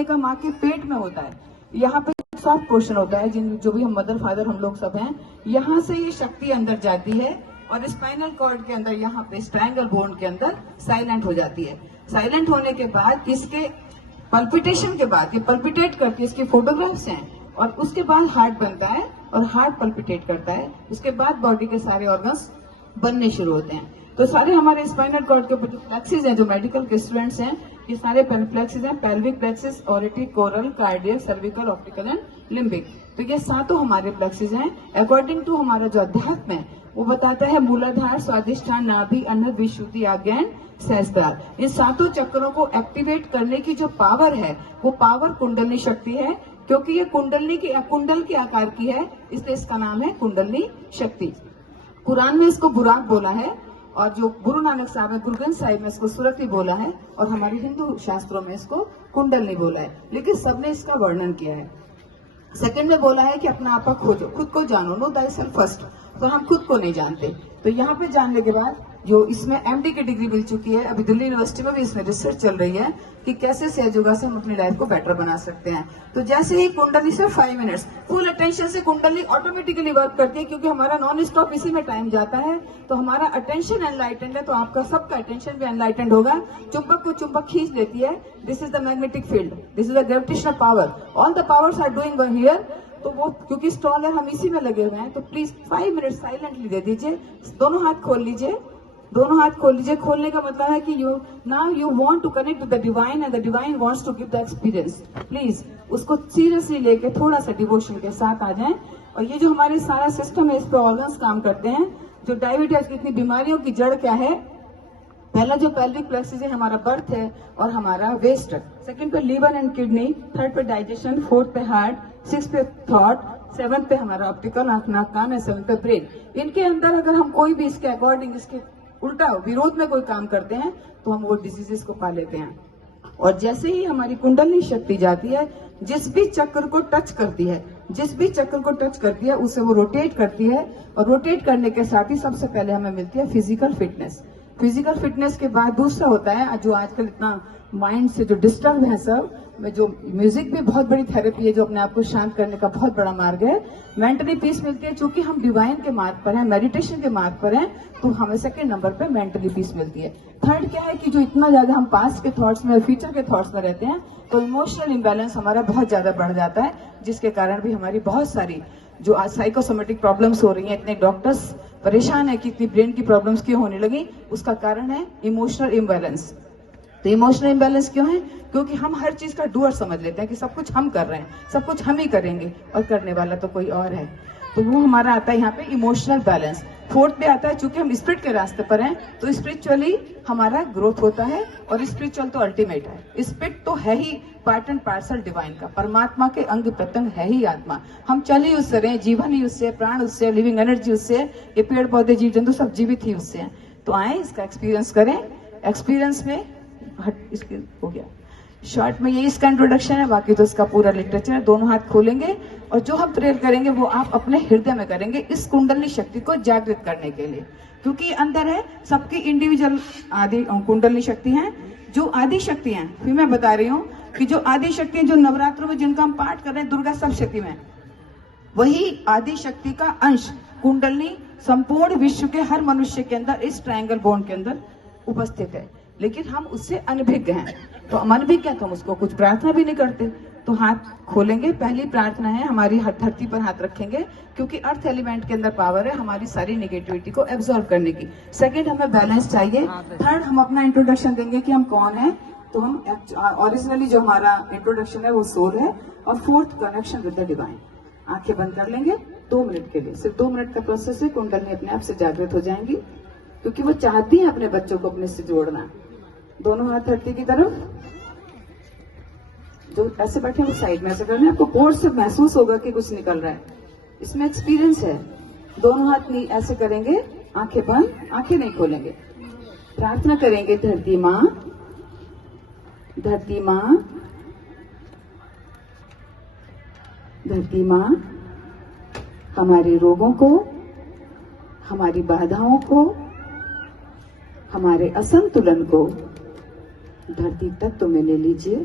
महीने का माँ के पेट में होता है। यहाँ पे सॉफ्ट पोर्शन होता है, जो भी हम मदर फादर हम लोग सब हैं, यहाँ से ये शक्ति अंदर जाती है और स्पाइनल कॉर्ड के अंदर यहाँ पे स्ट्रैंगल बोन के अंदर साइलेंट हो जाती है। साइलेंट होने के बाद इसके पल्पिटेशन के बाद, ये पल्पिटेट करके इसके फोटोग्राफ्स हैं, और उसके बाद हार्ट बनता है और हार्ट पल्पिटेट करता है। उसके बाद बॉडी के सारे ऑर्गन्स बनने शुरू होते हैं। तो सारे हमारे स्पाइनल कॉर्ड के ऊपर जो प्लेक्सिस हैं, जो मेडिकल के स्टूडेंट्स हैं, ये सारे प्लेक्सिस हैं, pelvic plexus, aortic, coral, cardiac, cervical, optical and limbic. तो ये सातों हमारे प्लेक्सिस हैं। अकॉर्डिंग टू हमारा जो अध्यात्म है वो बताता है मूलाधार, स्वादिष्ठान, नाभि, अन्न, विशुद्धि, आज्ञान, सहस्त्रार। इन सातों चक्रों को एक्टिवेट करने की जो पावर है वो पावर कुंडलनी शक्ति है, क्योंकि ये कुंडल के आकार की है, इसलिए इसका नाम है कुंडलनी शक्ति। कुरान में इसको बुराक बोला है, और जो गुरु नानक साहब है, गुरु ग्रंथ साहिब में इसको सुरति बोला है, और हमारे हिंदू शास्त्रों में इसको कुंडलनी बोला है। लेकिन सबने इसका वर्णन किया है। सेकंड में बोला है कि अपना आपा खोजो, खुद को जानो, नो दाई सेल्फ फर्स्ट। तो हम खुद को नहीं जानते। तो यहाँ पे जानने के बाद जो इसमें एमडी की डिग्री मिल चुकी है, अभी दिल्ली यूनिवर्सिटी में भी इसमें रिसर्च चल रही है कि कैसे सहज योगा से हम अपनी लाइफ को बेटर बना सकते हैं। तो जैसे ही कुंडली से 5 मिनट्स फुल अटेंशन से कुंडली ऑटोमेटिकली वर्क करती है, क्योंकि हमारा नॉन स्टॉप इसी में टाइम जाता है। तो हमारा अटेंशन एनलाइटेंड है, तो आपका सबका अटेंशन भी एनलाइटेंड होगा। चुंबक को चुंबक खींच लेती है। This is the magnetic field, this is the gravitational power, all the powers are doing here. तो वो क्योंकि स्टॉल है, हम इसी में लगे हुए हैं, तो प्लीज 5 मिनट साइलेंटली दे दीजिए। दोनों हाथ खोल लीजिए, दोनों हाथ खोल लीजिए। खोलने का मतलब है कि now you want to connect with the divine and the divine wants to give the experience. Please उसको सीरियसली लेके थोड़ा सा डिवोशन के साथ आ जाएं। और ये जो हमारे सारा सिस्टम है, इस पे ऑर्गन्स काम करते हैं। जो डायबिटीज की इतनी बीमारियों की जड़ क्या है? पहला जो पेल्विक प्लेक्सिस है हमारा बर्थ है और हमारा वेस्ट। सेकंड पे लीवर एंड किडनी, थर्ड पे डाइजेशन, फोर्थ पे हार्ट, 6 पे थॉट, 7 पे हमारा ऑप्टिकल, आंख नाक कान है, 7 पे ब्रेन। इनके अंदर अगर हम कोई भी इसके अकॉर्डिंग, इसके उल्टा विरोध में कोई काम करते हैं तो हम वो डिजीजेस को पा लेते हैं। और जैसे ही हमारी कुंडलनी शक्ति जाती है, जिस भी चक्र को टच करती है, जिस भी चक्र को टच करती है उसे वो रोटेट करती है। और रोटेट करने के साथ ही सबसे पहले हमें मिलती है फिजिकल फिटनेस। फिजिकल फिटनेस के बाद दूसरा होता है, जो आजकल इतना माइंड से जो डिस्टर्ब है सब, में जो म्यूजिक भी बहुत बड़ी थेरेपी है, जो अपने आप को शांत करने का बहुत बड़ा मार्ग है। मेंटली पीस मिलती है, चूंकि हम डिवाइन के मार्ग पर हैं, मेडिटेशन के मार्ग पर हैं, तो हमें सेकंड नंबर पे मेंटली पीस मिलती है। थर्ड क्या है कि जो इतना ज्यादा हम पास्ट के थॉट्स में, फ्यूचर के थॉट्स में रहते हैं, तो इमोशनल इम्बैलेंस हमारा बहुत ज्यादा बढ़ जाता है, जिसके कारण भी हमारी बहुत सारी जो आज साइकोसोमेटिक प्रॉब्लम्स हो रही हैं, इतने डॉक्टर्स परेशान है कि इतनी ब्रेन की प्रॉब्लम्स क्यों होने लगी, उसका कारण है इमोशनल इम्बैलेंस। तो इमोशनल इम्बैलेंस क्यों है? क्योंकि हम हर चीज का डूअर समझ लेते हैं कि सब कुछ हम कर रहे हैं, सब कुछ हम ही करेंगे, और करने वाला तो कोई और है। तो वो हमारा आता है यहाँ पे इमोशनल बैलेंस। फोर्थ पे आता है, चूंकि हम स्पिरिट के रास्ते पर हैं, तो स्पिरिचुअली हमारा ग्रोथ होता है, और स्पिरिचुअल तो अल्टीमेट है। स्पिरिट तो है ही पार्ट एंड पार्सल डिवाइन का, परमात्मा के अंग प्रत्यंग है ही आत्मा। हम चल ही उससे रहे, जीवन ही उससे, प्राण उससे, लिविंग एनर्जी उससे, ये पेड़ पौधे जीव जंतु सब जीवित ही उससे हैं। तो आए इसका एक्सपीरियंस करें। एक्सपीरियंस में इसके हो गया शॉर्ट में, ये इसका इंट्रोडक्शन है, बाकी तो इसका पूरा लिटरेचर है। दोनों हाथ खोलेंगे और जो हम प्रेयर करेंगे वो आप अपने हृदय में करेंगे, इस कुंडली शक्ति को जागृत करने के लिए, क्योंकि अंदर है सबकी इंडिविजुअल आदि कुंडली शक्ति है। जो आदि शक्ति है, फिर मैं बता रही हूँ कि जो आदि शक्ति है, जो नवरात्रों में जिनका हम पाठ कर रहे हैं, दुर्गा सब शक्ति में, वही आदि शक्ति का अंश कुंडली संपूर्ण विश्व के हर मनुष्य के अंदर, इस ट्रायंगल बोन के अंदर उपस्थित है। लेकिन हम उससे अनभिज्ञ हैं। तो हम अनभिज्ञ हैं तो हम उसको कुछ प्रार्थना भी नहीं करते। तो हाथ खोलेंगे, पहली प्रार्थना है हमारी धरती पर हाथ रखेंगे, क्योंकि अर्थ एलिमेंट के अंदर पावर है हमारी सारी नेगेटिविटी को एब्जॉर्ब करने की। सेकंड, हमें बैलेंस चाहिए। थर्ड, हम अपना इंट्रोडक्शन देंगे कि हम कौन है। तो हम ओरिजिनली जो हमारा इंट्रोडक्शन है वो सोल है। और fourth, connection with the divine. आंखें बंद कर लेंगे 2 मिनट के लिए, सिर्फ 2 मिनट का प्रोसेस है। कुंडली अपने आप से जागृत हो जाएंगी, क्योंकि वो चाहती है अपने बच्चों को अपने से जोड़ना। दोनों हाथ धरती की तरफ, जो ऐसे बैठे वो साइड में ऐसे करना है। आपको बोर्ड से महसूस होगा कि कुछ निकल रहा है, इसमें एक्सपीरियंस है। दोनों हाथ नहीं ऐसे करेंगे, आंखें बंद, आंखें नहीं खोलेंगे। प्रार्थना करेंगे, धरती माँ, धरती माँ, धरती माँ, हमारे रोगों को, हमारी बाधाओं को, हमारे असंतुलन को धरती तत्व में ले लीजिए।